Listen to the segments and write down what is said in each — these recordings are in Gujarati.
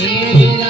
Yeah.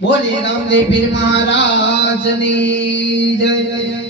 બોલી રામદેવ પીર મહારાજની જય જય.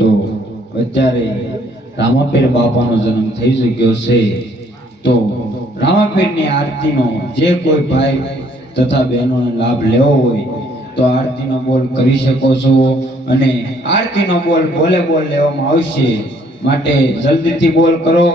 તો અત્યારે રામાપીર બાપાનો જન્મ થઈ ચૂક્યો છે. તો રામાપીરની આરતીનો જે કોઈ ભાઈ તથા બહેનોને લાભ લેવો હોય, તો આરતીનો બોલ કરી શકો છો અને આરતીનો બોલ બોલે બોલ લેવામાં આવશે, માટે જલ્દીથી બોલ કરો.